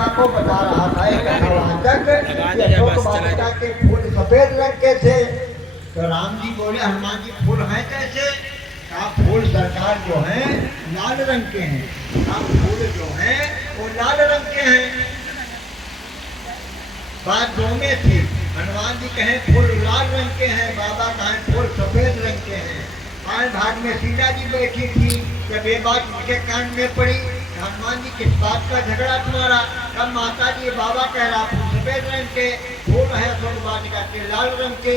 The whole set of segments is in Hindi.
वाटिका को बता रहा था एक कथावाचक कि अशोक वाटिका के फूल सफेद रंग के थे। तो राम जी बोले हनुमान जी फूल हैं कैसे? कहा फूल सरकार जो है लाल रंग के हैं। कहा फूल जो है वो लाल रंग के हैं। बात दो में थी। हनुमान जी कहें फूल लाल रंग के हैं, बाबा कहें फूल सफेद रंग के हैं। आज भाग में सीता जी बैठी थी, जब ये बात उनके कान में पड़ी, हनुमान जी किस बात का झगड़ा तुम्हारा? तब माता जी बाबा कह रहा फूल सफेद रंग के, फूल है अशोक वाटिका के लाल रंग के।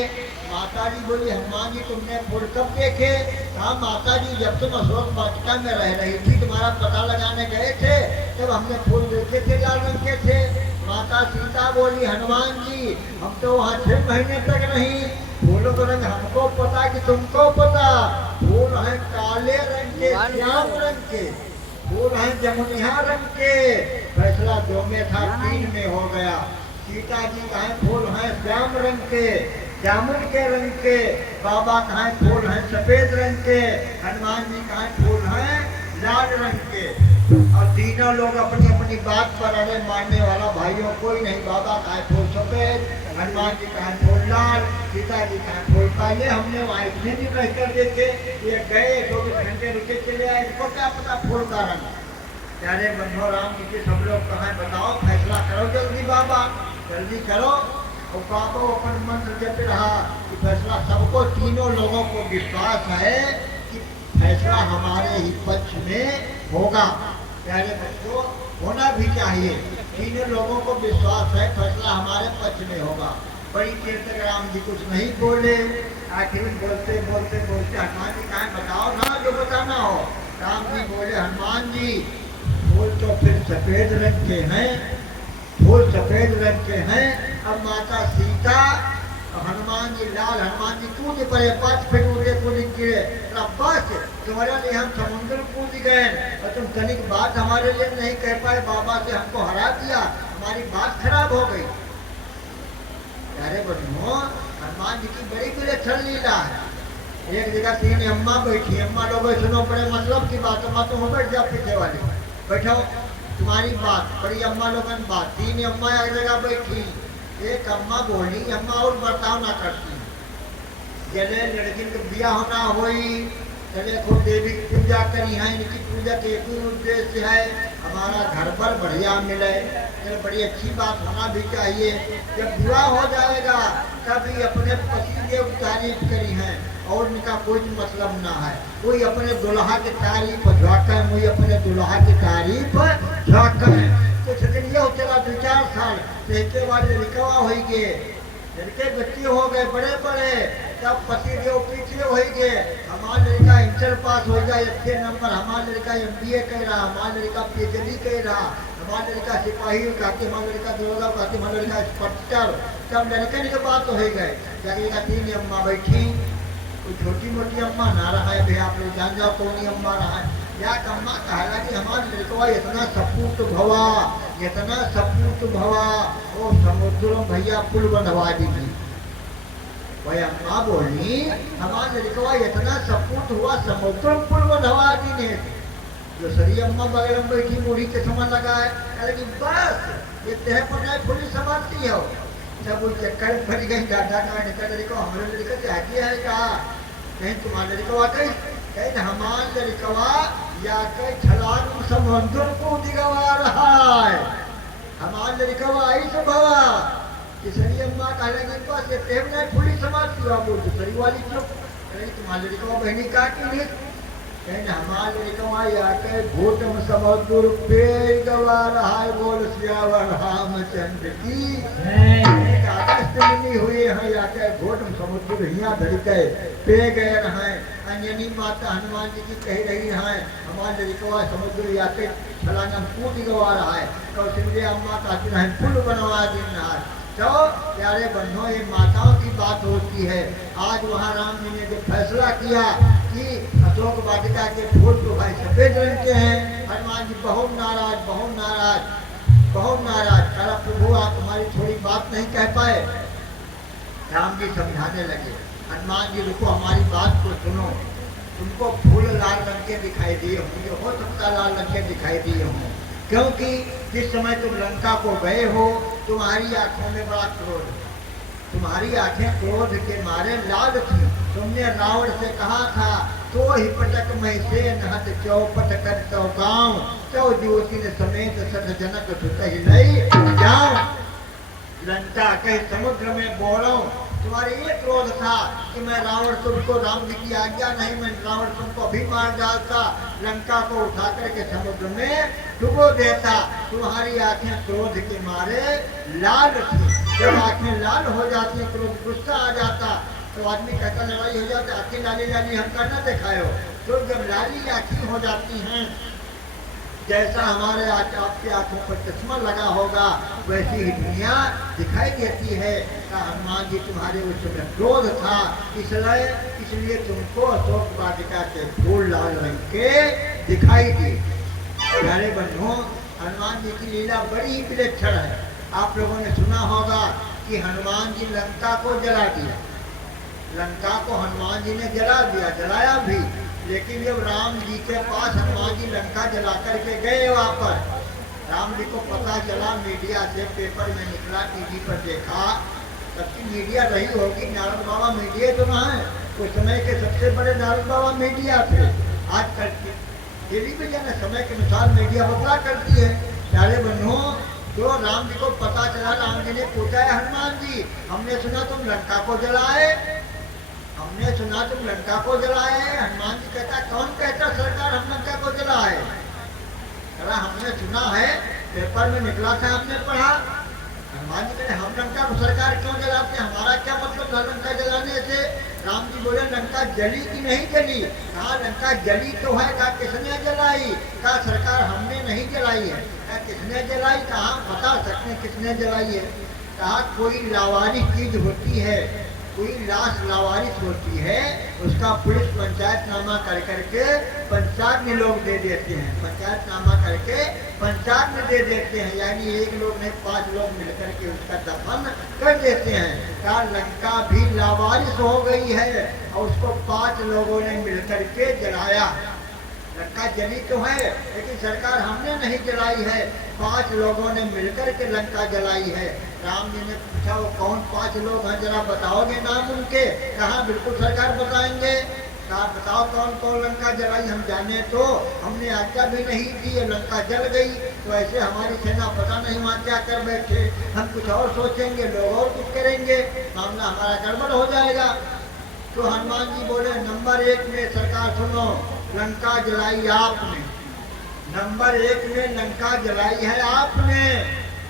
माता जी बोली हनुमान जी तुमने फूल कब देखे? कहा माता जी जब तुम अशोक वाटिका में रह रही थी, तुम्हारा पता लगाने गए थे, तब हमने फूल देखे थे लाल रंग के थे। माता सीता बोली हनुमान जी हम तो वहाँ 6 महीने तक नहीं, फूलों का रंग हमको पता कि तुमको पता। फूल है काले रंग के, श्याम रंग के, फूल है जमुनिया रंग के। फैसला 2 में था, 3 में हो गया। सीता जी कहें फूल है श्याम रंग के, जामुन के रंग के। बाबा कहें फूल है सफेद रंग के, हनुमान जी कहें फूल है लाल रंग के। और तीनों लोग अपनी अपनी बात पर अड़े, मानने वाला भाइयों कोई नहीं। बाबा कहें फूल सफेद, हनुमान जी कहें फूल लाल, सीता जी कहें फूल काले। हमने वहाँ इतने दिन रह कर देखे, ये गए 24 घंटे रुके चले आए, इनको क्या पता फूल का रंग। प्यारे बंधु राम जी के सब लोग कहें बताओ फैसला करो जल्दी, बाबा जल्दी करो। और बाबा अपन मंत्र जप रहा कि फैसला सबको, तीनों लोगों को विश्वास है कि फैसला हमारे ही पक्ष में होगा। प्यारे बच्चों होना भी चाहिए, तीनों लोगों को विश्वास है फैसला हमारे पक्ष में होगा। बड़ी देर तक राम जी कुछ नहीं बोले, आखिर बोलते बोलते बोलते हनुमान जी कहें बताओ ना जो बताना हो। राम जी बोले हनुमान जी फूल तो फिर सफेद रंग के हैं, फूल सफेद रंग के हैं। अब माता सीता हनुमान जी लाल, हनुमान जी कूद पड़े, 5 फीट ऊँचे कूद गिरे। बस तुम्हारे लिए हम समुद्र कूद गए और तुम तनिक बात हमारे लिए नहीं कह पाए, बाबा से हमको हरा दिया, हमारी बात खराब हो गई। अरे बच्चों हनुमान जी की बड़ी विलक्षण लीला है। एक जगह 3 अम्मा बैठी, अम्मा लोग सुनो बड़े मतलब की बात, अम्मा तुम बैठ जाओ पीछे वाले, बैठो तुम्हारी बात, बड़ी अम्मा लोगन बात। 3 अम्मा एक जगह बैठी, एक अम्मा बोली अम्मा और बर्ताव ना करती, जले लड़की के ब्याह होना हुई, चले खूब देवी की पूजा करी है, इनकी पूजा के एक ही उद्देश्य है हमारा घर पर बढ़िया मिले। चलो बड़ी अच्छी बात होना भी चाहिए। जब विवाह हो जाएगा तभी अपने पति देव की तारीफ करी है और इनका कोई मतलब ना है। कोई अपने दुल्हा की तारीफ झाँके, मुझे अपने दुल्हा की तारीफ झाँके। कुछ दिन ये चला 2-4 साल, इसके बाद लड़का हो गए, लड़के बच्चे हो गए बड़े बड़े, तब पति देव पीछे हो गए। हमारा लड़का इंटर पास हो गया अच्छे नंबर, हमारा लड़का MBA कह रहा, हमारा लड़का PhD कह रहा, हमारा लड़का सिपाही कहते, हमारा लड़का दरोगा कहते, हमारा लड़का इंस्पेक्टर। तब लड़के की बात हो गए। जाके 3 अम्मा बैठी, कोई छोटी मोटी अम्मा ना रहा है भैया, आप लोग जान जाओ कौन अम्मा रहा है। या अम्मा कहा कि हमारे लड़कवा इतना सपूत भवा, इतना सपूत भवा, वो समुद्र भैया पुल बंधवा दीजिए। वही अम्मा बोली हमारे लड़कवा इतना सपूत हुआ, समुद्र पुल बंधवा दीजिए। जो सरी अम्मा बगल में बैठी बूढ़ी के समझ लगा है, कि बस ये तह पटाए पुलिस समझती हो। जब वो चक्कर फट गई दादा का निकल लड़का हमारे लड़का चाहती है, कहा कहीं तुम्हारे लड़कवा कहीं हमारे लड़कवा या कहीं छलांग समुद्र को दिगवा रहा है। हमारे लड़कवा आई तो भवा किसरी अम्मा कहेंगे पास ये टेम नहीं पुलिस समाज हुआ, बोल दूसरी वाली चुप कहीं तुम्हारे लड़कवा बहनी का की नहीं, कहीं हमारे लड़कवा या कहीं भूतम समुद्र पे गवा रहा है, बोल सियावर रामचंद्र की अगस्तनी हुए हैं, या कहीं भूतम समुद्र हिया धड़के पे गए हैं। अंजनी माता हनुमान जी की कह रही है हमारे लड़कवा समुद्र या के छलांगम कूद गवा रहा है। कौशल्या अम्मा कहती है पुल बनवा देना है। तो प्यारे बंधुओं ये माताओं की बात होती है। आज वहाँ राम जी ने जो फैसला किया कि अशोक वाटिका के फूल तो भाई सफेद रंग के हैं, हनुमान जी बहुत नाराज, बहुत नाराज, बहुत नाराज। कहा प्रभु आप तुम्हारी थोड़ी बात नहीं कह पाए। राम जी समझाने लगे, हनुमान जी रुको हमारी बात को सुनो, तुमको फूल लाल रंग के दिखाई दिए होंगे, हो सकता लाल रंग के दिखाई दिए हों, क्योंकि जिस समय तुम लंका को गए हो तुम्हारी आंखों में बड़ा क्रोध है, तुम्हारी आंखें क्रोध के मारे लाल थी। तुमने रावण से कहा था तो ही पटक मई से नहत चौपट कर तो गाँव चौ ज्योतिन समेत सठ जनक सुत ही नहीं जाओ। लंका के समुद्र में बोलो, तुम्हारे ये क्रोध था कि मैं रावण तुमको राम जी की आज्ञा नहीं, मैं रावण तुमको अभी मार डालता, लंका को उठा करके समुद्र में डुबो देता। तुम्हारी आंखें क्रोध के मारे लाल थी। जब आंखें लाल हो जाती, क्रोध गुस्सा आ जाता तो आदमी कहता लड़ाई हो जाती, आंखें लाली लाली हम करना दिखाए हो। तो जब लाली आंखें हो जाती हैं, जैसा हमारे आपकी आंखों पर चश्मा लगा होगा वैसी ही दुनिया दिखाई देती है। हनुमान जी तुम्हारे उस समय क्रोध था, इसलिए तुमको अशोक वाटिका के फूल लाल रंग के दिखाई दी। प्यारे बंधुओं, हनुमान जी की लीला बड़ी ही विलक्षण है। आप लोगों ने सुना होगा कि हनुमान जी लंका को जला दिया, लंका को हनुमान जी ने जला दिया, जलाया भी। लेकिन जब राम जी के पास हनुमान जी लंका जला करके गए वापस, राम जी को पता चला, मीडिया से पेपर में निकला, टीवी पर देखा, सबकी मीडिया रही होगी, नारद बाबा मीडिया तो ना है, उस समय के सबसे बड़े नारद बाबा मीडिया थे। आज कल टेलीविजन समय के अनुसार मीडिया बदला करती है। प्यारे बंधुओं, तो राम जी को पता चला, राम जी ने पूछा है हनुमान जी, हमने सुना तुम लंका को जलाए, हमने सुना तुम लंका को जलाए। हनुमान जी कहता, कौन कहता सरकार हम लंका को जलाए? कहा हमने सुना है, पेपर में निकला था, हमने पढ़ा। हनुमान जी कहते हम लंका को सरकार क्यों जलाते, हमारा क्या मतलब है लंका जलाने से? राम जी बोले लंका जली कि नहीं जली? कहा लंका जली तो है। कहा किसने जलाई? कहा सरकार हमने नहीं जलाई है। कहा किसने जलाई? कहा बता सकते किसने जलाई है? कहा कोई लावारिस चीज होती है, कोई लाश लावारिस होती है, उसका पुलिस पंचायतनामा कर करके पंचायत में लोग दे देते हैं, पंचायतनामा करके पंचायत में दे देते हैं, यानी एक लोग नहीं 5 लोग मिलकर के उसका दफन कर देते हैं। कहा लंका भी लावारिस हो गई है और उसको 5 लोगों ने मिलकर के जलाया। लंका जली तो है लेकिन सरकार हमने नहीं जलाई है, 5 लोगों ने मिलकर के लंका जलाई है। राम जी ने पूछा वो कौन 5 लोग हैं, जरा बताओगे नाम उनके? कहा बिल्कुल सरकार बताएंगे। कहा बताओ कौन कौन लंका जलाई, हम जाने तो, हमने आज्ञा भी नहीं दी, लंका जल गई तो ऐसे हमारी सेना पता नहीं वहाँ क्या कर बैठे, हम कुछ और सोचेंगे, लोग और कुछ करेंगे, मामला हमारा गड़बड़ हो जाएगा। तो हनुमान जी बोले नंबर 1 में सरकार सुनो, लंका जलाई आपने, नंबर 1 में लंका जलाई है आपने।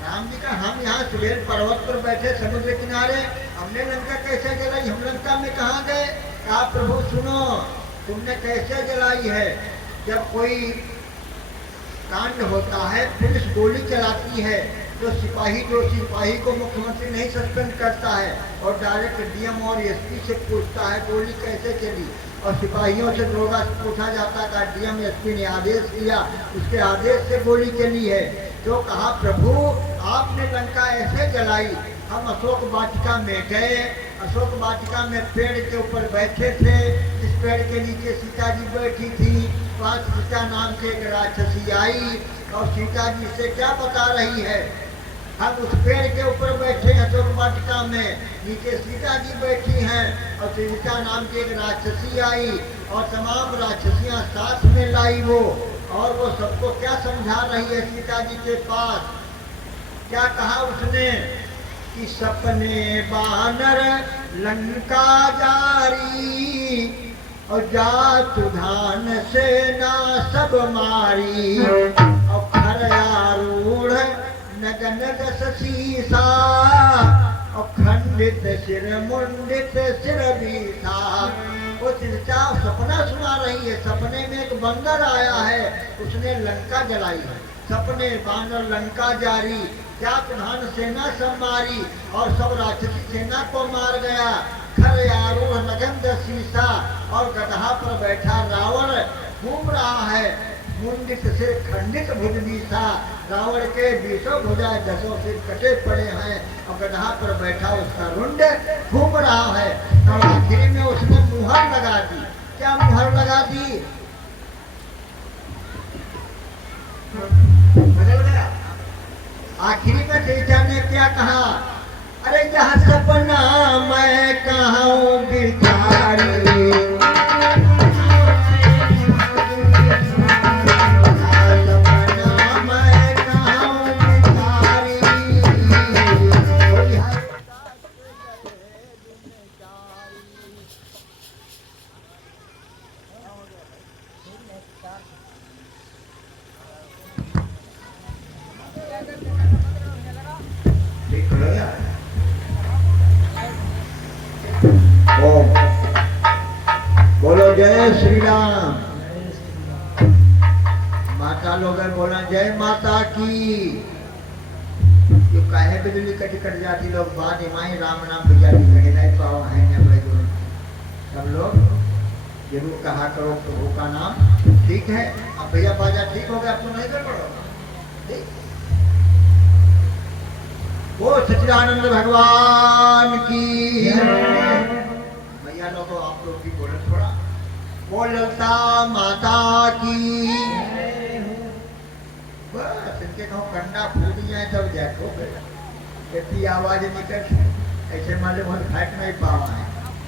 राम जी का हम यहाँ सुबेर पर्वत पर बैठे समुद्र किनारे, हमने लंका कैसे जलाई, हम लंका में कहाँ गए? कहा प्रभु सुनो, तुमने कैसे जलाई है? जब कोई कांड होता है, पुलिस गोली चलाती है तो सिपाही को मुख्यमंत्री नहीं सस्पेंड करता है और डायरेक्ट डीएम और एसपी से पूछता है गोली कैसे चली, और सिपाहियों से दरोगा पूछा जाता है डीएम एसपी ने आदेश दिया, उसके आदेश से गोली चली है। तो कहा प्रभु आपने लंका ऐसे जलाई, हम अशोक वाटिका में गए, अशोक वाटिका में पेड़ के ऊपर बैठे थे, जिस पेड़ के नीचे सीता जी बैठी थी, वहाँ सीता नाम की एक राक्षसी आई और सीता जी से क्या बता रही है, हम उस पेड़ के ऊपर बैठे हैं अशोक वाटिका में, नीचे सीता जी बैठी हैं और सीता नाम की एक राक्षसी आई और तमाम राक्षसियाँ साथ में लाई वो, और वो सबको क्या समझा रही है सीता जी के पास? क्या कहा उसने कि सपने बानर लंका जारी और जात धान सेना सब मारी और खरयारूढ़ नगन दस शीसा और खंडित सिर मुंडित सिर भी था। वो चिंता सपना सुना रही है, सपने में एक बंदर आया है, उसने लंका जलाई है, सपने बानर लंका जारी, जात धान सेना सब मारी और सब राक्षसी सेना को मार गया। खरयारूढ़ नगंध शीसा और गधा पर बैठा रावण घूम रहा है, मुंडित से खंडित भुज बीसा, रावण के 20 भुजा 10 से कटे पड़े हैं और गधा पर बैठा उसका रुंड घूम रहा है। और आखिरी में उसने मुहर लगा दी। क्या मुहर लगा दी? बदल गया आखिरी में सीता ने क्या कहा, अरे जहाँ सपना मैं कहूँ बिचारी, बोलो जय श्री राम। माता लोग बोला जय माता की। जो काहे बिजली कट जाती लोग बाद माई राम नाम बिजाती कहे नहीं पाओ है न भाई। सब लोग जरूर कहा करो प्रभु का नाम। ठीक है, अब भैया बाजा ठीक हो गया, आपको नहीं कर पड़ो ठीक। वो सच्चिदानंद भगवान की। भैया लोगों आप लोग भी बोले थोड़ा, वो ललता माता की। बस इनके कहूँ कंडा फूट जाए तब देखो इतनी आवाज निकल, ऐसे मालूम हो फैट नहीं पावा है।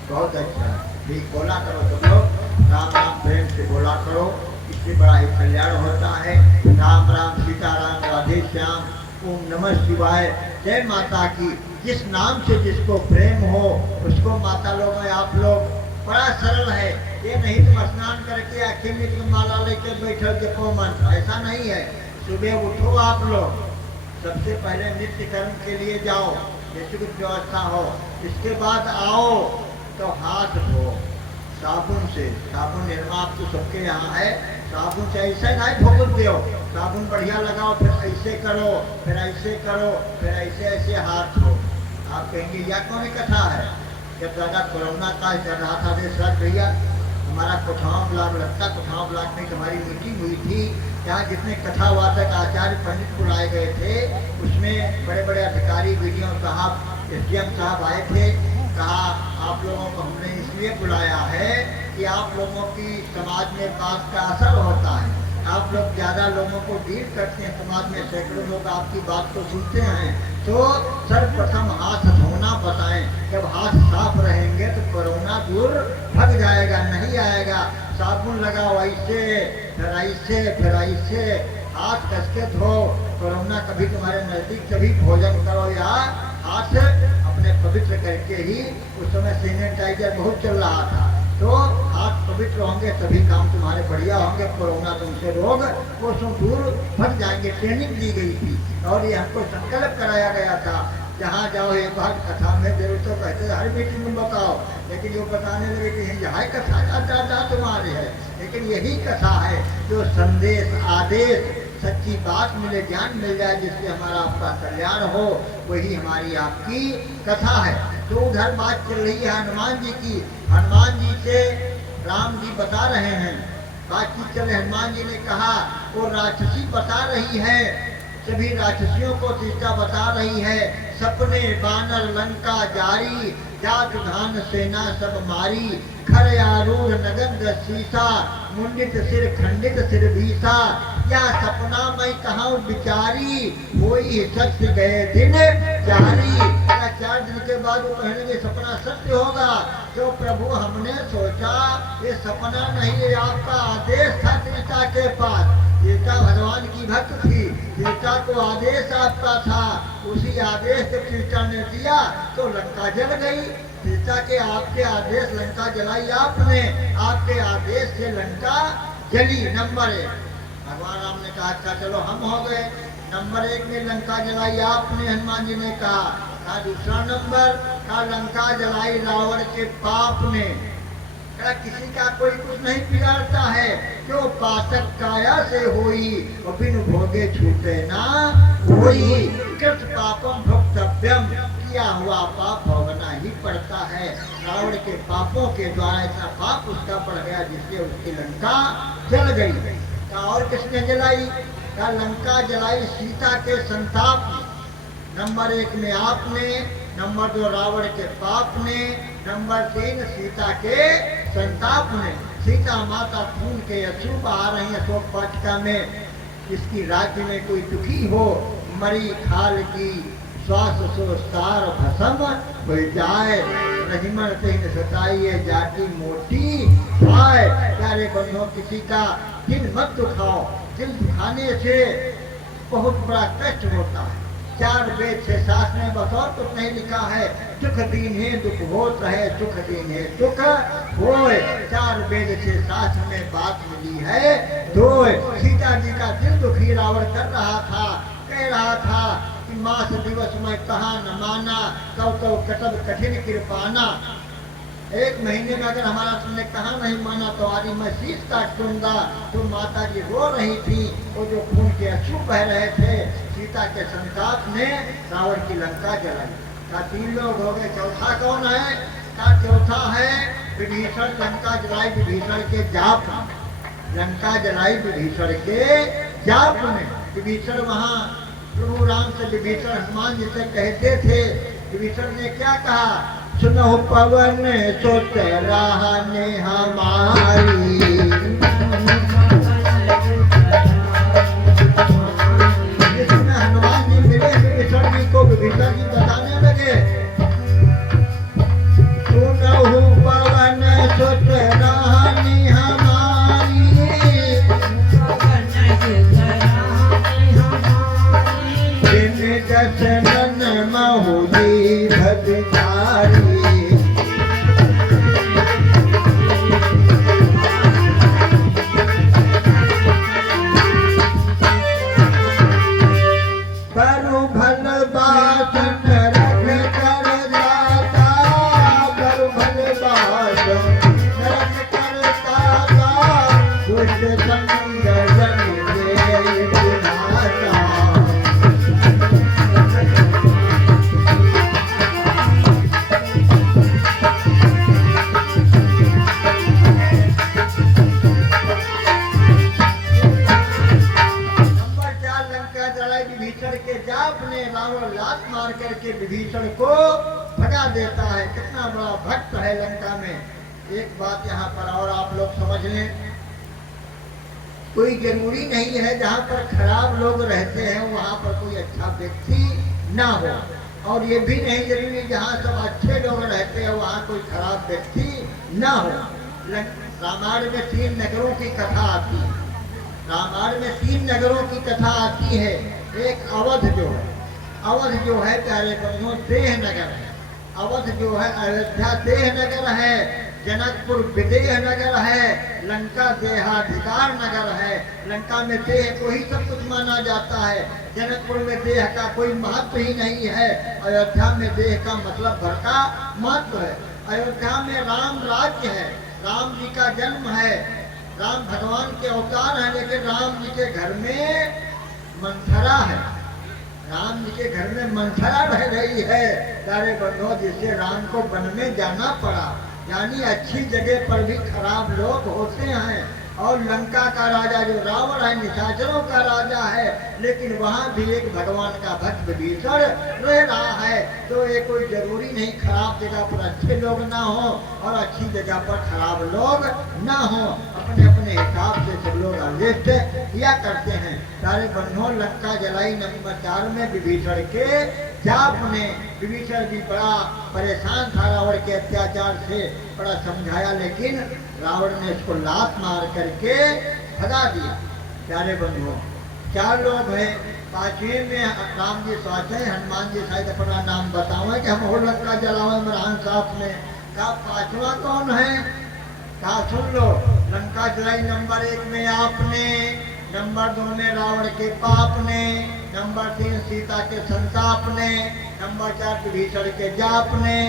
बहुत अच्छा, ठीक बोला करो तुम लोग, राम राम प्रेम से बोला करो, इससे बड़ा ही कल्याण होता है। राम राम सीताराम राधे श्याम, ओम नमः शिवाय, जय माता की। जिस नाम से जिसको प्रेम हो उसको माता लोग आप लोग, बड़ा सरल है ये। नहीं तुम स्नान करके आखिर में माला लेके बैठो जपो मंत्र, ऐसा नहीं है। सुबह उठो आप लोग, सबसे पहले नित्य कर्म के लिए जाओ, जैसे कुछ व्यवस्था हो। इसके बाद आओ तो हाथ धो साबुन से। साबुन निर्मा तो सबके यहाँ है, साबुन से ऐसे नहीं ठोक दो, साबुन बढ़िया लगाओ, फिर ऐसे करो, फिर ऐसे करो, फिर ऐसे ऐसे हाथ धो। आप कहेंगे यह कौन कथा है। जब दादा कोरोना काल चल रहा था देश भैया, हमारा कुठाव ब्लॉक लगता, कुठाव ब्लॉक में हमारी मीटिंग हुई थी। यहाँ जितने कथावाचक आचार्य पंडित बुलाए गए थे, उसमें बड़े बड़े अधिकारी वीडियो साहब, एसडीएम साहब आए थे। कहा आप लोगों को हमने इसलिए बुलाया है कि आप लोगों की समाज में बात का असर होता है। आप लोग ज़्यादा लोगों को डील करते हैं, समाज में सैकड़ों लोग आपकी बात को सुनते हैं। तो सर्वप्रथम हाथ धोना बताएं। जब हाथ साफ रहेंगे तो कोरोना दूर भग जाएगा, नहीं आएगा। साबुन लगाओ ऐसे, फिर ऐसे, फिर ऐसे, हाथ कस के धो। कोरोना कभी तुम्हारे नज़दीक कभी भोजन करो या हाथ अपने पवित्र करके ही। उस समय सैनिटाइजर बहुत चल रहा था, तो हाथ पवित्र होंगे तभी काम तुम्हारे बढ़िया होंगे। कोरोना तुमसे रोग वो सब दूर भग जाएंगे। ट्रेनिंग दी गई थी और ये हमको संकल्प कराया गया था। जहाँ जाओ एक बार कथा में जरूर तो कहते हर मीटिंग में बताओ, लेकिन वो बताने लगे कि यहाँ कथा ज्यादा तुम्हारे है। लेकिन यही कथा है जो संदेश आदेश सच्ची बात मिले, ज्ञान मिल जाए, जिससे हमारा आपका कल्याण हो, वही हमारी आपकी कथा है। तो उधर बात चल रही है हनुमान जी की। हनुमान जी से राम जी बता रहे हैं, बातचीत चले। हनुमान जी ने कहा वो राक्षसी बता रही है, सभी राक्षसियों को सीता बता रही है। सपने बानर लंका जारी, जात धान सेना सब मारी। खर आरूढ़ नगंध सीसा, मुंडित सिर खंडित सिर भीसा। या सपना मैं कहाँ बिचारी, होई सत्य गए दिन जारी। 4 दिन के बाद वो कहने के सपना सत्य होगा। तो प्रभु हमने सोचा ये सपना नहीं, ये आपका आदेश था सीता के पास। सीता भगवान की भक्त थी, सीता को आदेश आपका था, उसी आदेश से सीता ने दिया तो लंका जल गई। सीता के आपके आदेश लंका जलाई आपने, आपके आदेश से लंका जली। नंबर 1 भगवान राम ने कहा अच्छा चलो हम हो गए। नंबर 1 में लंका जलाई आपने, हनुमान जी ने कहा। दूसरा नंबर का लंका जलाई रावण के पाप ने। किसी का कोई कुछ नहीं बिगाड़ता है, जो पातक काया से होई, और बिन भोगे छूटे ना होई। कृत पापम भोक्तव्यम, किया हुआ पाप भोगना ही पड़ता है। रावण के पापों के द्वारा इतना पाप उसका बढ़ गया जिससे उसकी लंका जल गई। और किसने जलाई? का लंका जलाई सीता के संताप में। नंबर 1 में आपने, नंबर 2 रावण के पाप ने, नंबर 3 सीता के संताप ने। सीता माता खून के अश्रु बहा रही है शोक वाटिका में। इसकी राज्य में कोई दुखी हो, मरी खाल की श्वास सो सार भसम हो जाए, रजमन तेन सताइए जाति मोटी आए। प्यारे बंधुओं, किसी का दिल मत दुखाओ, दिल दुखाने से बहुत बड़ा कष्ट होता है। 4 वेद से शास्त्र में बतौर कुछ नहीं लिखा है, सुख दीन है दुख होत रहे, सुख दीन है सुख होए। 4 वेद से शास्त्र में बात मिली है। तो सीता जी का दिल दुखी रावण कर रहा था, कह रहा था कि मास दिवस में कहा न माना, तो कटब कठिन कृपाना। 1 महीने में अगर हमारा तुमने कहा नहीं माना तो आज मैं शीश काट दूंगा। तो माता जी रो रही थी, वो जो खून के अश्रु बह रहे थे। सीता के संताप ने रावण की लंका जलाई। का 3 लोग हो गए, चौथा कौन है? का चौथा है विभीषण। लंका जलाई विभीषण के जाप में, लंका जलाई विभीषण के जाप में। विभीषण वहाँ प्रभु राम से विभीषण हनुमान जी से कहते थे। विभीषण ने क्या कहा? सुनो पवन सोच रहने हमारी, जिसमें हनुमान जी मिले विभीषण जी को, विभीषण जी बताने लगे सुनो पवन सोच रहने हमारी, दिन दशरन महुदी भगतारी। विभीषण को भगा देता है। कितना बड़ा भक्त है लंका में। एक बात यहाँ पर और आप लोग समझ लें, कोई जरूरी नहीं है जहाँ पर खराब लोग रहते हैं वहाँ पर कोई अच्छा व्यक्ति ना हो, और ये भी नहीं जरूरी जहाँ सब अच्छे लोग रहते हैं वहाँ कोई खराब व्यक्ति ना हो। रामायण में 3 नगरों की कथा आती है। रामायण में 3 नगरों की कथा आती है। एक अवध जो है, अवध जो है प्यारे बंधुओं देह नगर है। अवध जो है अयोध्या देह नगर है, जनकपुर विदेह नगर है, लंका देहाधिकार नगर है। लंका में देह को ही सब कुछ माना जाता है, जनकपुर में देह का कोई महत्व ही नहीं है। अयोध्या में देह का मतलब भर का महत्व है। अयोध्या में राम राज्य है, राम जी का जन्म है, राम भगवान के अवतार है। लेकिन राम जी के घर में मंथरा है, राम जी के घर में मंथरा रह रही है प्यारे बंधुओं, जिससे राम को वन में जाना पड़ा। यानी अच्छी जगह पर भी खराब लोग होते हैं। और लंका का राजा जो रावण है निशाचरों का राजा है, लेकिन वहाँ भी एक भगवान का भक्त विभीषण रह रहा है। तो ये कोई जरूरी नहीं खराब जगह पर अच्छे लोग ना हो और अच्छी जगह पर खराब लोग ना हो। अपने अपने हिसाब से सब लोग आदेश किया करते हैं। सारे बंधुओं लंका जलाई नंबर 4 में विभीषण के जाप ने, विभीषण भी बड़ा परेशान था रावण के अत्याचार से, बड़ा समझाया, लेकिन रावण ने इसको लात मार करके भगा दिया। प्यारे बंधुओं 4 लोग हैं। 5वें में राम जी सोचे, हनुमान जी शायद अपना नाम बताओ कि हम हो लंका जलावे मरान साथ में। कहा 5वां कौन है? कहा सुन लो, लंका जलाई नंबर 1 में आपने, नंबर 2 में रावण के पाप ने, नंबर 3 सीता के संताप ने, नंबर 4 विभीषण के जाप ने,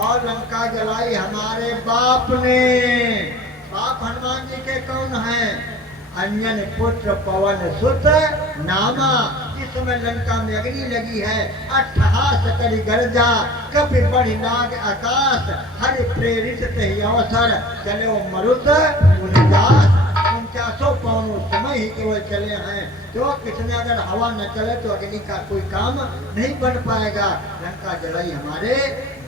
और लंका जलाई हमारे बाप ने। बाप हनुमान जी के कौन है? अंजन पुत्र पवन सुत नामा। इस समय लंका में अग्नि लगी है, अट्ठहास करि गर्जा, कपि बढ़ि नाग आकाश, हरि प्रेरित तहि अवसर, चले मरुत मुनिदास। 49 पौनों समय ही केवल चले हैं तो किसने अगर हवा न चले तो अग्नि का कोई काम नहीं बन पाएगा। लंका जलाई हमारे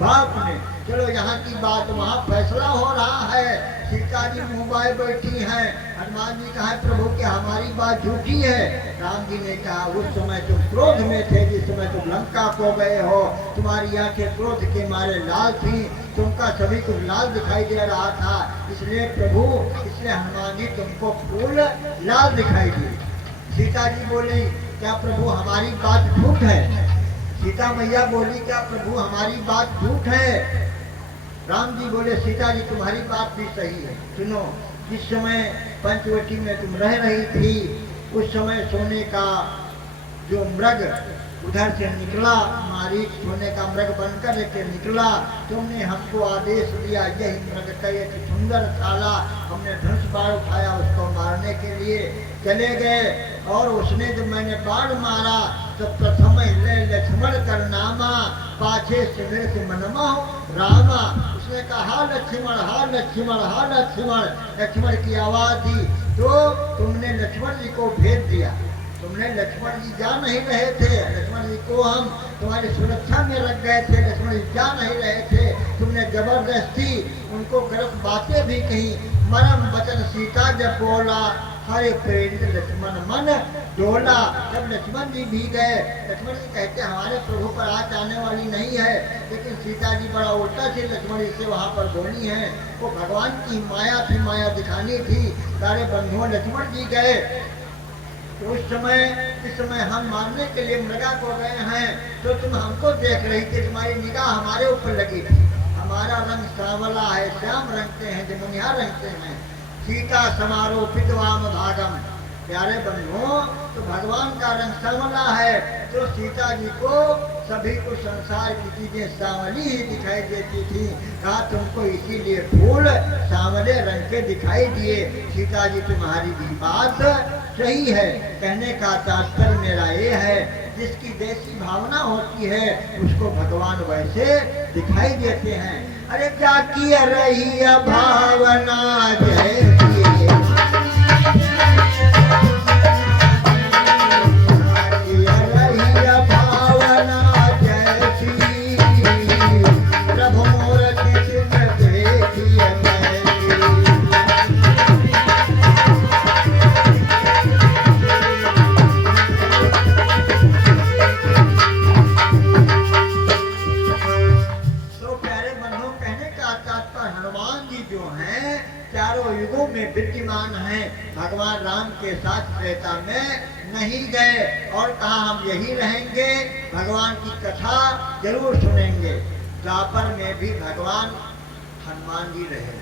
बाप ने। चलो यहाँ की बात वहाँ फैसला हो रहा है। सीता जी मुंह बैठी हैं। हनुमान जी कहा प्रभु कि हमारी बात झूठी है। राम जी ने कहा उस समय तुम क्रोध में थे, जिस समय तुम लंका को गए हो तुम्हारी आंखें क्रोध के मारे लाल थी, तुमका सभी कुछ लाल दिखाई दे रहा था, इसलिए प्रभु, इसलिए हनुमान जी तुमको फूल लाल दिखाई दिए। सीता जी बोली क्या प्रभु हमारी बात झूठ है? सीता मैया बोली क्या प्रभु हमारी बात झूठ है? राम जी बोले सीता जी तुम्हारी बात भी सही है। सुनो, जिस समय पंचवटी में तुम रह रही थी उस समय सोने का जो मृग उधर से निकला, मारीच सोने का मृग बनकर के निकला, तुमने हमको आदेश दिया यही मृग का एक सुंदर थाला, हमने धनुष बाण उठाया उसको मारने के लिए चले गए, और उसने जब मैंने बाण मारा तो प्रथम लक्ष्मण कर नामा पाछे शिविर से मनमा रामा। उसने कहा हा लक्ष्मण, हा लक्ष्मण, हा लक्ष्मण, लक्ष्मण की आवाज दी तो तुमने लक्ष्मण जी को भेज दिया। तुमने लक्ष्मण जी जा नहीं रहे थे, लक्ष्मण जी को हम तुम्हारी सुरक्षा में रख गए थे, लक्ष्मण जी जा नहीं रहे थे, तुमने जबरदस्ती उनको गलत बातें भी कही। मरम वचन सीता जब बोला हरे प्रेरित लक्ष्मण मन डोला। जब लक्ष्मण जी भी गए, लक्ष्मण जी कहते हमारे प्रभु पर आँच आने वाली नहीं है, लेकिन सीता जी बड़ा उल्टा से लक्ष्मण जी से वहाँ पर बोली हैं। वो भगवान की माया थी, माया दिखानी थी। सारे बंधुओं लक्ष्मण जी गए तो उस समय, इस समय हम मारने के लिए मृगा को गए हैं तो तुम हमको देख रही थी, तुम्हारी निगाह हमारे ऊपर लगी थी। हमारा रंग सांवला है, श्याम रंग के हैं, जमुनिया रंग के हैं। सीता समारोह पितवाम भागम। प्यारे बंधुओं, तो भगवान का रंग सांवला है, तो सीता जी को सभी को संसार की चीजें सांवली ही दिखाई देती थी। कहा तुमको इसीलिए फूल सांवले रंग के दिखाई दिए। सीता जी तुम्हारी भी बात सही है। कहने का तात्पर्य मेरा ये है, जिसकी जैसी भावना होती है उसको भगवान वैसे दिखाई देते हैं। अरे क्या किया रही भावना जैसी, विद्यमान है। भगवान राम के साथ त्रेता में नहीं गए और कहा हम यही रहेंगे, भगवान की कथा जरूर सुनेंगे। द्वापर में भी भगवान हनुमान जी रहे,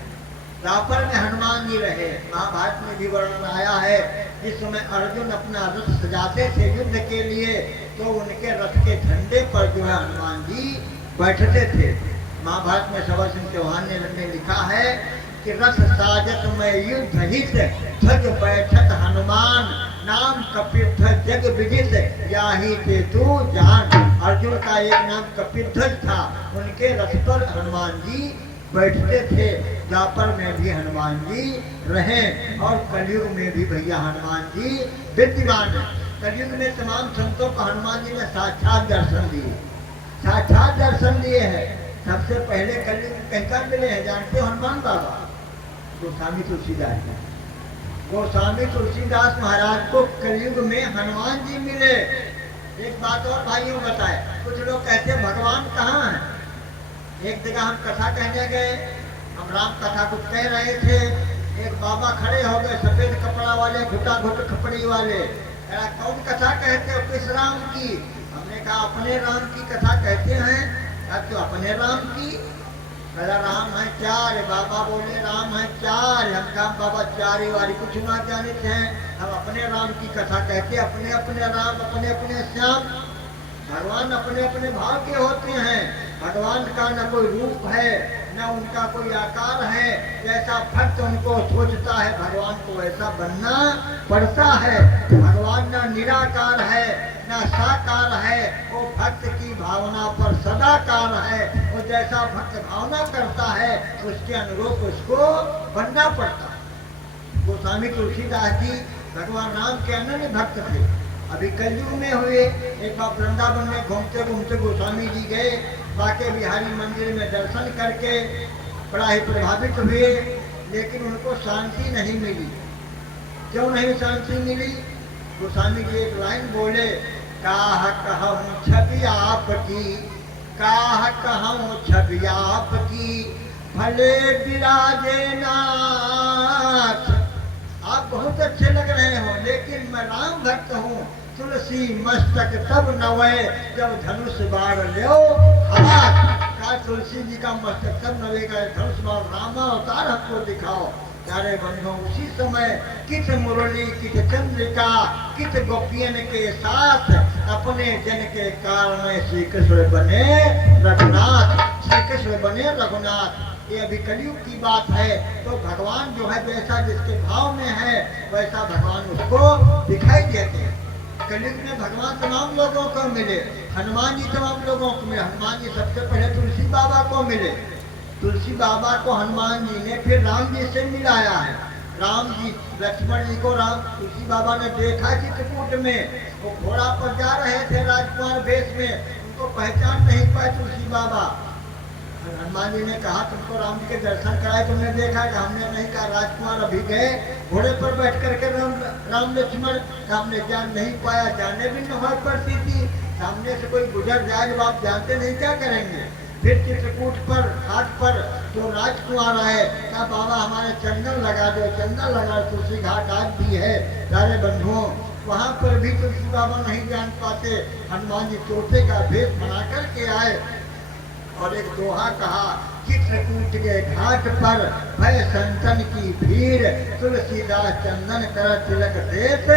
द्वापर में हनुमान जी रहे। महाभारत में भी वर्णन आया है, जिस समय अर्जुन अपना रथ सजाते थे युद्ध के लिए तो उनके रथ के झंडे पर जो है हनुमान जी बैठते थे। महाभारत में सबर सिंह चौहान ने लिखा है कि रथ साजत में युद्ध हित ध्वज बैठत हनुमान, नाम कपिध्वज जग विदित याही थे तू जान। अर्जुन का एक नाम कपिध्वज था, उनके रथ पर हनुमान जी बैठते थे। द्वापर में भी हनुमान जी रहे और कलयुग में भी भैया हनुमान जी विद्यमान है। कलयुग में तमाम संतों को हनुमान जी ने साक्षात दर्शन दिए, साक्षात दर्शन दिए हैं। सबसे पहले कलयुग में कहकर मिले हैं, जानते हो हनुमान बाबा? गोस्वामी तुलसीदास जी। गोस्वामी तुलसीदास महाराज को कलयुग में हनुमान जी मिले। एक बात और भाइयों बताए, कुछ लोग कहते हैं भगवान कहाँ है। एक जगह हम कथा कहने गए, हम राम कथा कुछ कह रहे थे, एक बाबा खड़े हो गए सफेद कपड़ा वाले, घुटा घुट खपड़ी वाले। कहा कौन कथा कहते हो, किस राम की? हमने कहा अपने राम की कथा कहते हैं। तो अपने राम की? कहा राम है चार। बाबा बोले राम है चार। हम कहा बाबा चार वाली कुछ ना जाने थे, हम अपने राम की कथा कहते, अपने अपने राम, अपने अपने श्याम। भगवान अपने अपने भाव के होते हैं। भगवान का न कोई रूप है, न उनका कोई आकार है। जैसा भक्त उनको सोचता है भगवान को वैसा बनना पड़ता है। भगवान न निराकार है न साकार है, वो भक्त की भावना पर सदाकार है। वो जैसा भक्त भावना करता है उसके अनुरूप उसको बनना पड़ता है। गोस्वामी तुलसीदास जी भगवान राम के अनन्य भक्त थे। अभी कलयुग में हुए, एक बार वृंदावन में घूमते घूमते गोस्वामी जी गए, बाके बिहारी मंदिर में दर्शन करके बड़ा ही प्रभावित हुए, लेकिन उनको शांति नहीं मिली। क्यों नहीं शांति मिली? गोस्वामी जी एक लाइन बोले, काह कहूँ छवि आपकी, काह कहूँ छवि आपकी, भले विराजे नाथ। आप बहुत अच्छे लग रहे हो, लेकिन मैं राम भक्त हूँ। तुलसी मस्तक तब नवे, जब धनुष बाण लो हाथ। का तुलसी जी का मस्तक तब नवेगा, धनुष बाण राम अवतार हमको दिखाओ। प्यारे बंधुओं, उसी समय किस मुरली किस चंद्रिका किस गोपियन के साथ अपने जन के कारण श्री कृष्ण बने रघुनाथ। श्री कृष्ण बने रघुनाथ। ये अभी कलयुग की बात है। तो भगवान जो है जैसा जिसके भाव में है वैसा भगवान उसको दिखाई देते हैं। कलयुग में भगवान तमाम लोगों को मिले, हनुमान जी तमाम लोगों को मिले। हनुमान जी सबसे पहले तुलसी बाबा को मिले। तुलसी बाबा को हनुमान जी ने फिर राम जी से मिलाया है। राम जी लक्ष्मण जी को राम तुलसी बाबा ने देखा चित्रकूट में, वो घोड़ा पर जा रहे थे राजकुमार वेश में, उनको पहचान नहीं पाए तुलसी बाबा। हनुमान जी ने कहा तुमको राम जी के दर्शन कराए, तुमने देखा कि हमने नहीं कहा। राजकुमार अभी गए घोड़े पर बैठ करके राम लक्ष्मण, हमने जान नहीं पाया, जाने भी न हो पड़ती थी। सामने से कोई गुजर जाए जब आप जानते नहीं क्या करेंगे। फिर चित्रकूट पर घाट पर जो राजकुमार आए, कहा बाबा हमारे चंदन लगा दो, चंदन लगा। तुलसी घाट आज भी है प्यारे बंधुओं, वहाँ पर भी तुलसी बाबा नहीं जान पाते। हनुमान जी तोते का भेष बना करके आए और एक दोहा कहा, चित्रकूट के घाट पर भय संतन की भीड़, तुलसीदास चंदन कर तिलक देत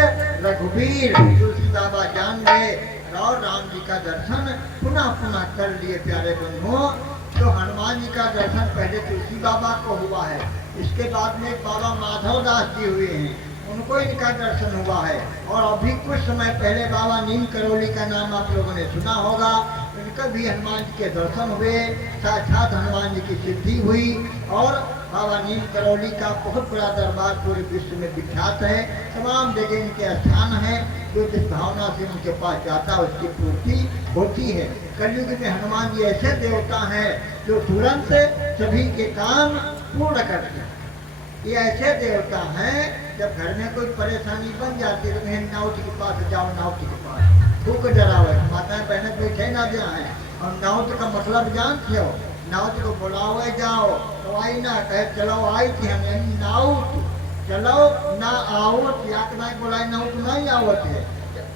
रघुवीर। तुलसी बाबा जान गए और राम जी का दर्शन पुनः पुनः कर लिए। प्यारे बंधुओं, तो हनुमान जी का दर्शन पहले तुलसी बाबा को हुआ है, इसके बाद में बाबा माधव दास जी हुए हैं, उनको इनका दर्शन हुआ है। और अभी कुछ समय पहले बाबा नीम करौली का नाम आप लोगों ने सुना होगा, इनका भी हनुमान जी के दर्शन हुए, साक्षात हनुमान जी की सिद्धि हुई। और बाबा नीम करौली का बहुत बड़ा दरबार पूरे विश्व में विख्यात है, तमाम जगह इनके स्थान हैं। जो जिस भावना से उनके पास जाता है उसकी पूर्ति होती है। कलयुग में हनुमान जी ऐसे देवता हैं जो तुरंत सभी के काम पूर्ण करते हैं। ये ऐसे देवता हैं, जब घर में कोई परेशानी बन जाती है तो नाउट के पास जाओ, नाउट के पास फूक डरावे। माताएं बहनें बैठे ना जाए, और नाउट का मतलब जानते हो, नाउट को बुलावे जाओ तो आई ना कहे चलो आई थी हमें नाउट, चलो ना आवत, या नहीं बुलाए नाउट नहीं आवत है,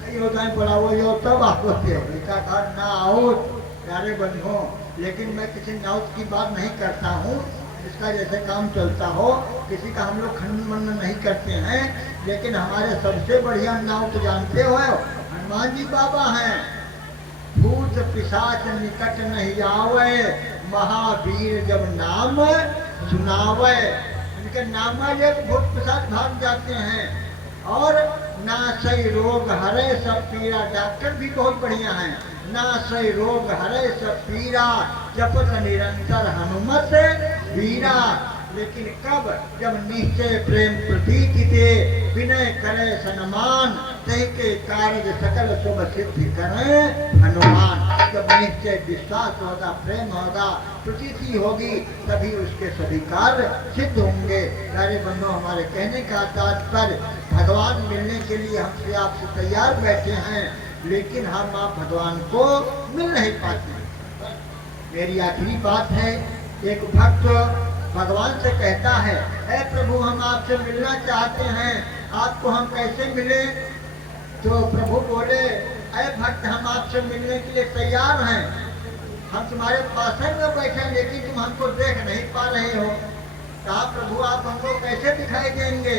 कई होता है बुलाओ जो तब आवत है, इसका घर ना आवत। प्यारे बंधुओं, लेकिन मैं किसी नाउट की बात नहीं करता हूँ, जिसका जैसे काम चलता हो, किसी का हम लोग खंडन नहीं करते हैं। लेकिन हमारे सबसे बढ़िया नाउट जानते हो हनुमान जी बाबा हैं। भूत पिशाच निकट नहीं आवे, महावीर जब नाम सुनावे। इनके नाम ले तो भूत पिशाच भाग जाते हैं। और नासई रोग हरे सब पीड़ा, डॉक्टर भी बहुत बढ़िया हैं। नासई रोग हरे सब पीड़ा, जपत निरंतर हनुमत वीरा। लेकिन कब? जब निश्चय प्रेम प्रतीक थे, विनय करे सन्मान, तय के कार्य सकल शुभ सिद्धि करे हनुमान। जब निश्चय विश्वास होगा, प्रेम होगा, प्रतीति होगी, तभी उसके सभी कार्य सिद्ध होंगे। प्यारे बंधुओं, हमारे कहने का तात्पर्य, भगवान मिलने के लिए हमसे आपसे तैयार बैठे हैं, लेकिन हम आप भगवान को मिल नहीं पाते। मेरी आखिरी बात है, एक भक्त भगवान से कहता है, हे प्रभु हम आपसे मिलना चाहते हैं, आपको हम कैसे मिले? तो प्रभु बोले, अरे भक्त हम आपसे मिलने के लिए तैयार हैं, हम तुम्हारे पास में बैठे, लेकिन तुम हमको देख नहीं पा रहे हो। कहा प्रभु आप हमको कैसे दिखाई देंगे?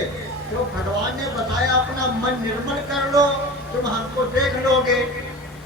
तो भगवान ने बताया, अपना मन निर्मल कर लो, तुम हमको देख लोगे।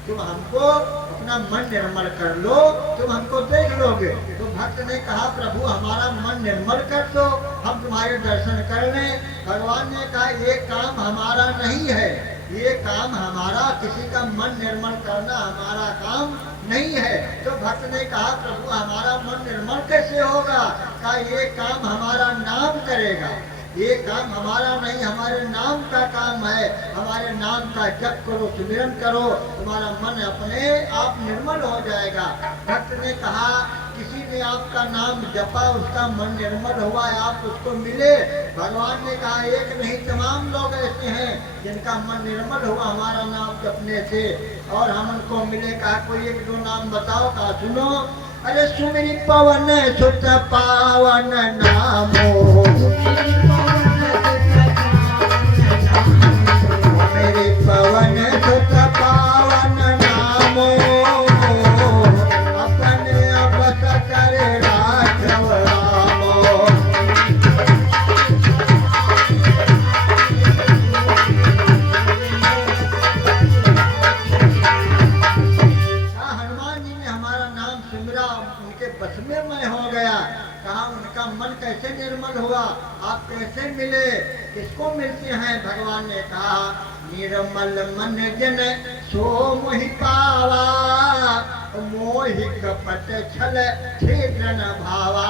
तुम हमको अपना मन निर्मल कर लो, तुम हमको देख लोगे। तो भक्त ने कहा, प्रभु हमारा मन निर्मल कर दो, हम तुम्हारे दर्शन कर लें। भगवान ने कहा, ये काम हमारा नहीं है, ये काम हमारा, किसी का मन निर्मल करना हमारा काम नहीं है। तो भक्त ने कहा, प्रभु हमारा मन निर्मल कैसे होगा? कहा, ये काम हमारा नाम करेगा, ये काम हमारा नहीं, हमारे नाम का काम है। हमारे नाम का जप करो, सुमिरन करो, तुम्हारा मन अपने आप निर्मल हो जाएगा। भक्त ने कहा किसी ने आपका नाम जपा, उसका मन निर्मल हुआ, आप उसको मिले। भगवान ने कहा एक नहीं, तमाम लोग ऐसे हैं जिनका मन निर्मल हुआ हमारा नाम जपने से, और हम उनको मिले। कहा कोई एक दो नाम बताओ। कहा सुनो, अरे सुमिरी पवन सुत पावन नामो, मेरे पवन सुत पावन नामो, अपने अवस करे राघव रामो। हनुमान जी ने हमारा नाम सिमरा, उनके बस में मैं हो गया। कहा उनका मन कैसे निर्मल हुआ, आप कैसे मिले, किसको मिलते हैं? भगवान ने कहा निर्मल मन जन सो मोहि पावा, मोहि कपट छल छिद्र न भावा।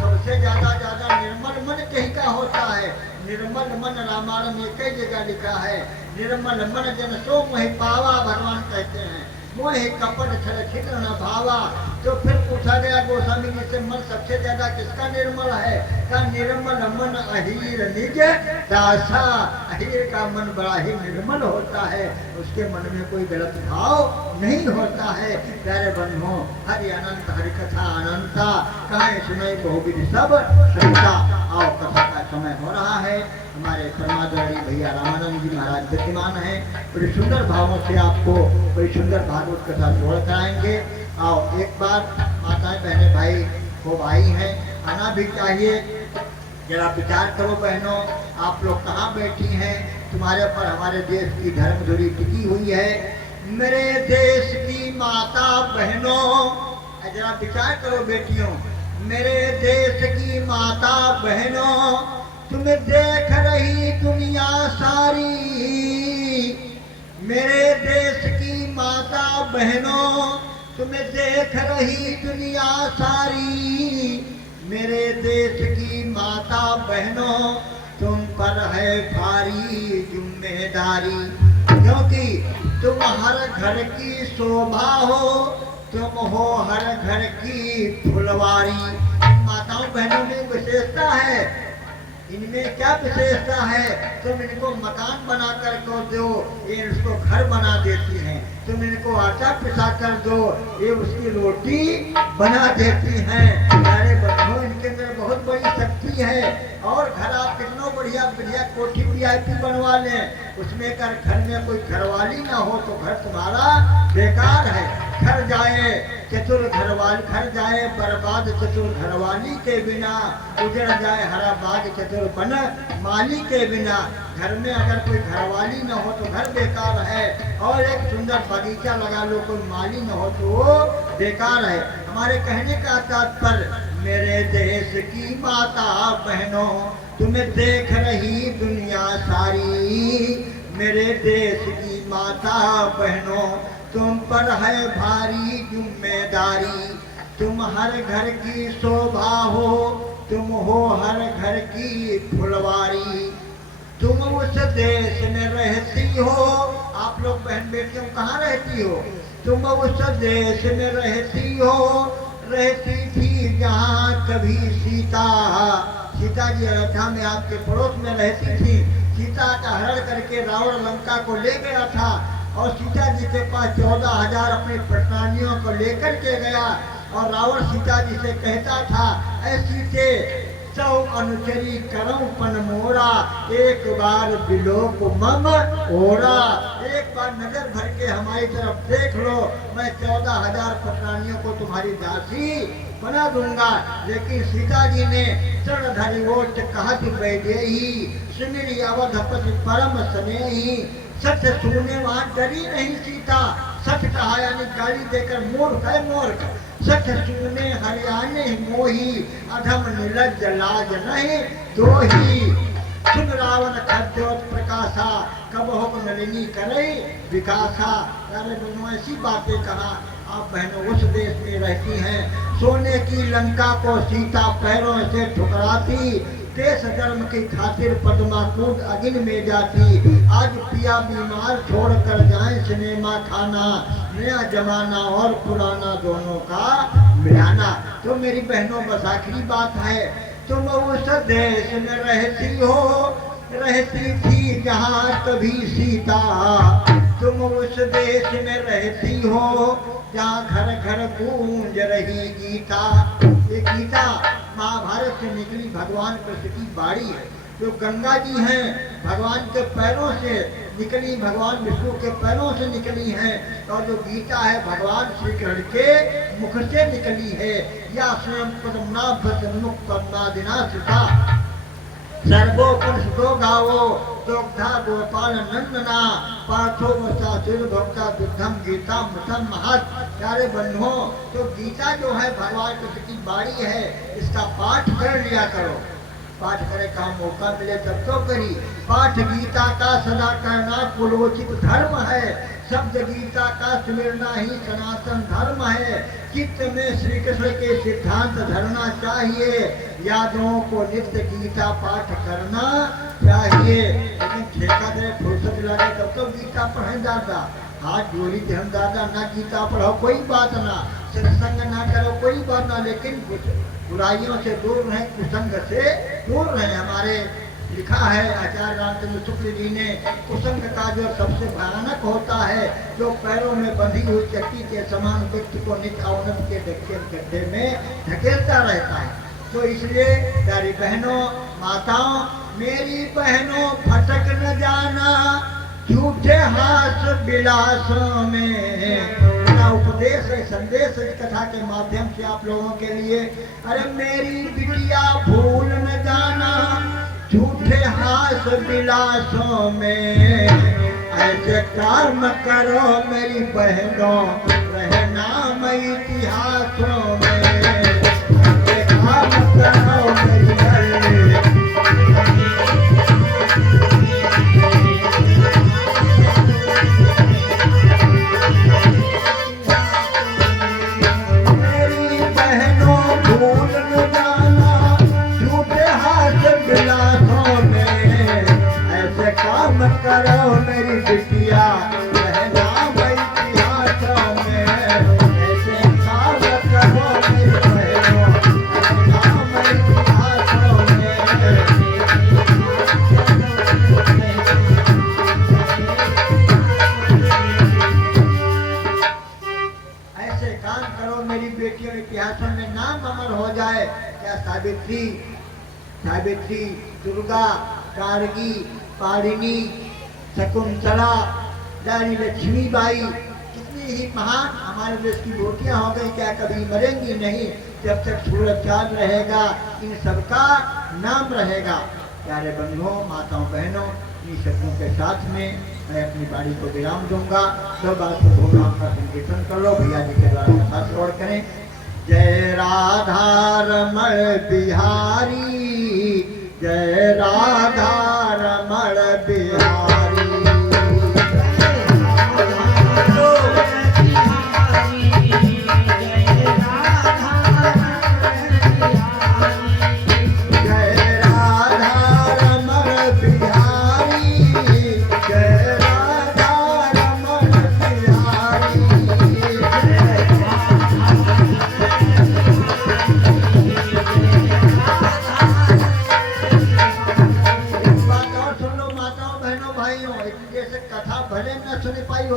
सबसे ज्यादा निर्मल मन कहीं का होता है? निर्मल मन रामायण में कई जगह लिखा है। निर्मल मन जन सो मोहि पावा, भगवान कहते हैं। मोहि कपट छल छिद्र न भावा। तो फिर पूछा गया गोस्वामी जी से, मन सबसे ज्यादा किसका निर्मल है? का निर्मल मन अहीर निज दासा। अहीर का मन बड़ा ही निर्मल होता है, उसके मन में कोई गलत भाव नहीं होता है। प्यारे बंधुओं, हरि अनंत हरि कथा अनंता, कहां सुनाई बहुविध सब संता। आओ कथा का समय हो रहा है। हमारे परमादरणीय भैया रामानंद जी महाराज विद्यमान हैं, बड़े सुंदर भावों से आपको बड़ी सुंदर भागवत कथा जोड़ कराएंगे। आओ एक बार माताएं बहनें भाई खूब आई हैं, आना भी चाहिए। जरा विचार करो बहनों, आप लोग कहाँ बैठी हैं? तुम्हारे पर हमारे देश की धर्म धुरी टिकी हुई है। मेरे देश की माता बहनों, जरा विचार करो बेटियों, मेरे देश की माता बहनों, तुम्हें देख रही दुनिया सारी। मेरे देश की माता बहनों, तुम्हें देख रही दुनिया सारी। मेरे देश की माता बहनों, तुम पर है भारी जिम्मेदारी, क्योंकि तुम हर घर की शोभा हो, तुम हो हर घर की फुलवारी। माताओं बहनों में विशेषता है, इनमें क्या विशेषता है? तुम इनको मकान बना कर दो, ये उसको घर बना देती हैं। तुम इनको आटा पिसा कर दो, ये उसकी रोटी बना देती हैं। प्यारे बंधुओं, इनके अंदर बहुत बड़ी शक्ति है। और घर आप कितना बढ़िया बढ़िया कोठी VIP बनवा लें, उसमें कर घर में कोई घरवाली ना हो तो घर तुम्हारा बेकार है। घर जाए चतुर घरवाली, घर जाए बर्बाद चतुर घरवाली के बिना, उजड़ जाए हरा बाग चतुर बन माली के बिना। घर में अगर कोई घरवाली न हो तो घर बेकार है, और एक सुंदर बगीचा लगा लो, कोई माली न हो तो वो बेकार है। हमारे कहने का तात्पर्य, मेरे देश की माता बहनों, तुम्हें देख रही दुनिया सारी। मेरे देश की माता बहनों, तुम पर है भारी जिम्मेदारी। तुम हर घर की शोभा हो, तुम हो हर घर की फुलवारी। तुम उस देश में रहती हो, आप लोग बहन बेटियों कहाँ रहती हो? तुम उस देश में रहती हो, रहती थी जहाँ कभी सीता। सीता जी अयोध्या में आपके पड़ोस में रहती थी। सीता का हरण करके रावण लंका को ले गया था, और सीता जी के पास 14,000 अपने पटरानियों को लेकर के गया। और रावण सीता जी से कहता था, ऐसी से 100 अनुचरी करम पन मोरा, एक बार बिलोक मम ओरा। एक बार नजर भर के हमारी तरफ देख लो, मैं 14,000 पटरानियों को तुम्हारी दासी बना दूंगा। लेकिन सीता जी ने चरण धरिवोच कहत वैदेही, सुमिरि अवधपति परम स्नेही। सत्य सुनने वहां डरी नहीं सीता, सच कहा यानी गाली देकर मूर्ख है मूर्ख। सच सुनने हरियाणे मोही, अधम निलज्ज लाज नहीं दोही। सुन रावण खद्योत प्रकाशा, कब हो नलिनी करे विकासा। यानी दोनों ऐसी बातें कहा। आप बहनों उस देश में रहती हैं, सोने की लंका को सीता पैरों से ठुकराती, देश धर्म की खातिर पद्मा कूद अगिन में जाती। आज पिया बीमार छोड़कर जाए सिनेमा खाना, नया जमाना और पुराना दोनों का मिलाना। तो मेरी बहनों बस आखिरी बात है, तुम उस देश में रहती थी जहाँ कभी सीता, तुम उस देश में रहती हो जहाँ घर घर गूंज रही गीता। ये गीता महाभारत से निकली भगवान कृष्ण की बाणी है। जो गंगा जी हैं भगवान के पैरों से निकली, भगवान विष्णु के पैरों से निकली हैं, और जो गीता है भगवान श्री कृष्ण के मुख से निकली है। या स्वयं पद्मनाभ सन्मुख पद्मादिनाशिता सर्वो पुरुष दो गावो दोग्धा गोपाल नंदना पार्थो वस्तासुर भक्ता दुग्धम गीता मृतम महत। प्यारे बंधुओं, तो गीता जो है भगवान कृष्ण की बाणी है, इसका पाठ कर लिया करो। पाठ करे का मौका मिले तब तो करी। पाठ गीता का सदा करना कुलोचित धर्म है, शब्द गीता का सुमिरना ही सनातन धर्म है। चित्त में श्री कृष्ण के सिद्धांत धरना चाहिए, यादों को नित्य गीता पाठ करना चाहिए। लेकिन ठेका दे फुर्सत लगे तब तो गीता पढ़े दादा, हाथ जोड़ी ध्यान दादा, ना गीता पढ़ो कोई बात ना, सत्संग ना करो कोई बात ना, लेकिन बुराइयों से दूर रहें, कुसंग से दूर रहें। हमारे लिखा है आचार्य रामचंद्र शुक्ल जी ने, कुसंग का जो सबसे भयानक होता है, जो पैरों में बंधी हुई चक्की के समान व्यक्ति को नित्य अवनत के गड्ढे में धकेलता रहता है। तो इसलिए प्यारी बहनों माताओं, मेरी बहनों भटक न जाना झूठे हास विलासों में। उपदेश है, संदेश इस कथा के माध्यम से आप लोगों के लिए। अरे मेरी बिटिया भूल न जाना झूठे हास विलासों में, ऐसे काम करो मेरी बहनों रहना इतिहासों में, ऐसे काम करो मेरी बहनों। करो मेरी बिटिया रहना इतिहासों में, ऐसे काम करो मेरी बहनों रहना इतिहासों में। ऐसे काम करो मेरी बेटियों इतिहासों में नाम अमर हो जाए। क्या सावित्री, दुर्गा, गार्गी, पारिणी, शकुंतला, रानी लक्ष्मीबाई, कितनी ही महान हमारे देश की बेटियां हो गई, क्या कभी मरेंगी नहीं। जब तक सूरज चांद रहेगा इन सबका नाम रहेगा। प्यारे बंधुओं माताओं बहनों, इन शब्दों के साथ में मैं अपनी बाड़ी को विराम दूंगा। सब आज प्रोग्राम का संकीर्तन कर लो, भैया जी के द्वारा कथा श्रवण करें। जय राधा रमण बिहारी, जय राधा रमण बिहारी।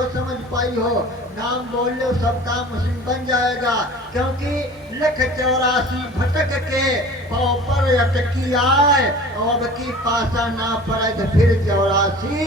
समझ पाई हो, नाम बोल लो सब काम मुस्लिम बन जाएगा। क्योंकि लख 84 भटक के पाँव पर अटकी आए, अब की पासा ना पड़े तो फिर 84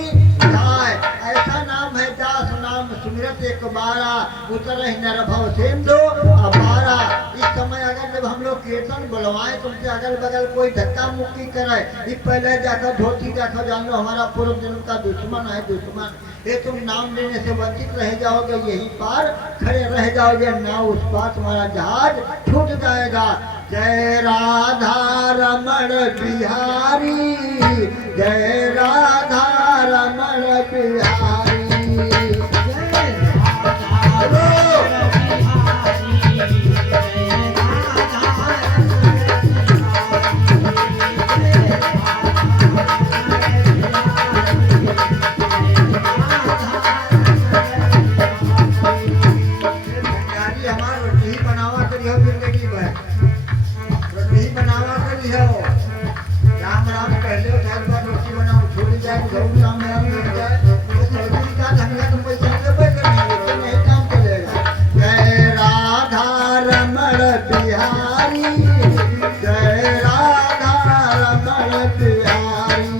आए। ऐसा नाम है दास नाम सुमिरत एक बारा, उतर नर भव सिंधु अपारा। इस समय अगर जब हम लोग कीर्तन बुलवाए, तुमसे अगल बगल कोई धक्का मुक्की करे, पहले जाकर धोती जाकर जान लो हमारा पूर्व जन्म का दुश्मन है, दुश्मन। ये तुम नाम लेने से वंचित रह जाओगे, यहीं पार खड़े रह जाओगे, ना उस पार तुम्हारा जहाज छूट जाएगा। जय राधा रमण बिहारी, जय राधा रमण बिहारी। जय जी हमार रोटी बनावा करी हो जिंदगी भर, रोटी बनावा करी हो। राम राम कहले हो चार बार रोटी बनाओ छोड़ जाए घर राम राम मिल जाए तो चौधरी का धंधा तुम पैसा देबे करिए तो नहीं काम चलेगा। जय राधा रमण बिहारी, जय राधा रमण बिहारी।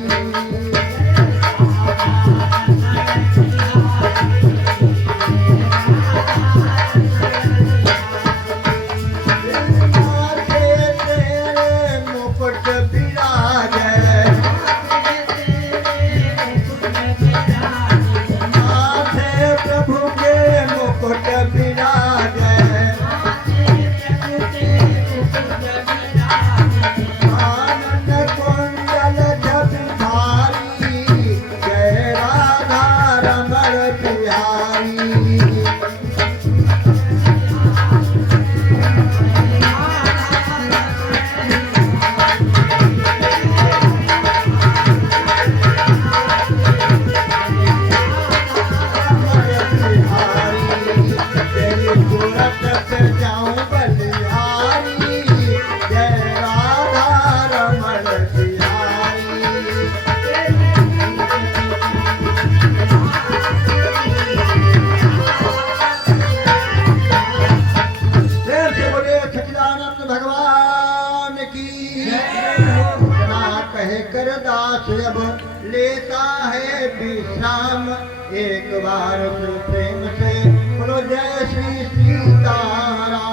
अब लेता है विश्राम एक बार प्रेम से बोलो जय श्री सीताराम।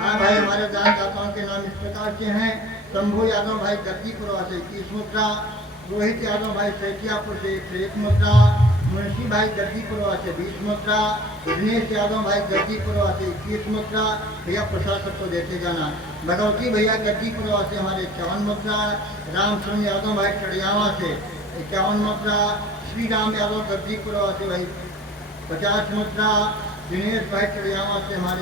हाँ भाई, हमारे दानदाताओं के नाम इस प्रकार के हैं। शंभू यादव भाई गद्दीपुर से 21 मुद्रा, रोहित यादव भाई सैकियापुर से 101 मुद्रा, मुंशी भाई गद्दीपुर से 20 मुद्रा, दिनेश यादव भाई गद्दीपुर से 21 मुद्रा। भैया प्रसाद सबको देते जाना। भगवती भैया गद्दीपुर से हमारे 51 मुद्रा, रामचंद्र यादव भाई चढ़ियावा से 51 मुद्रा, श्री राम यादव गद्दीपुर से भाई 50 मुद्रा, दिनेश भाई चढ़ियावा से हमारे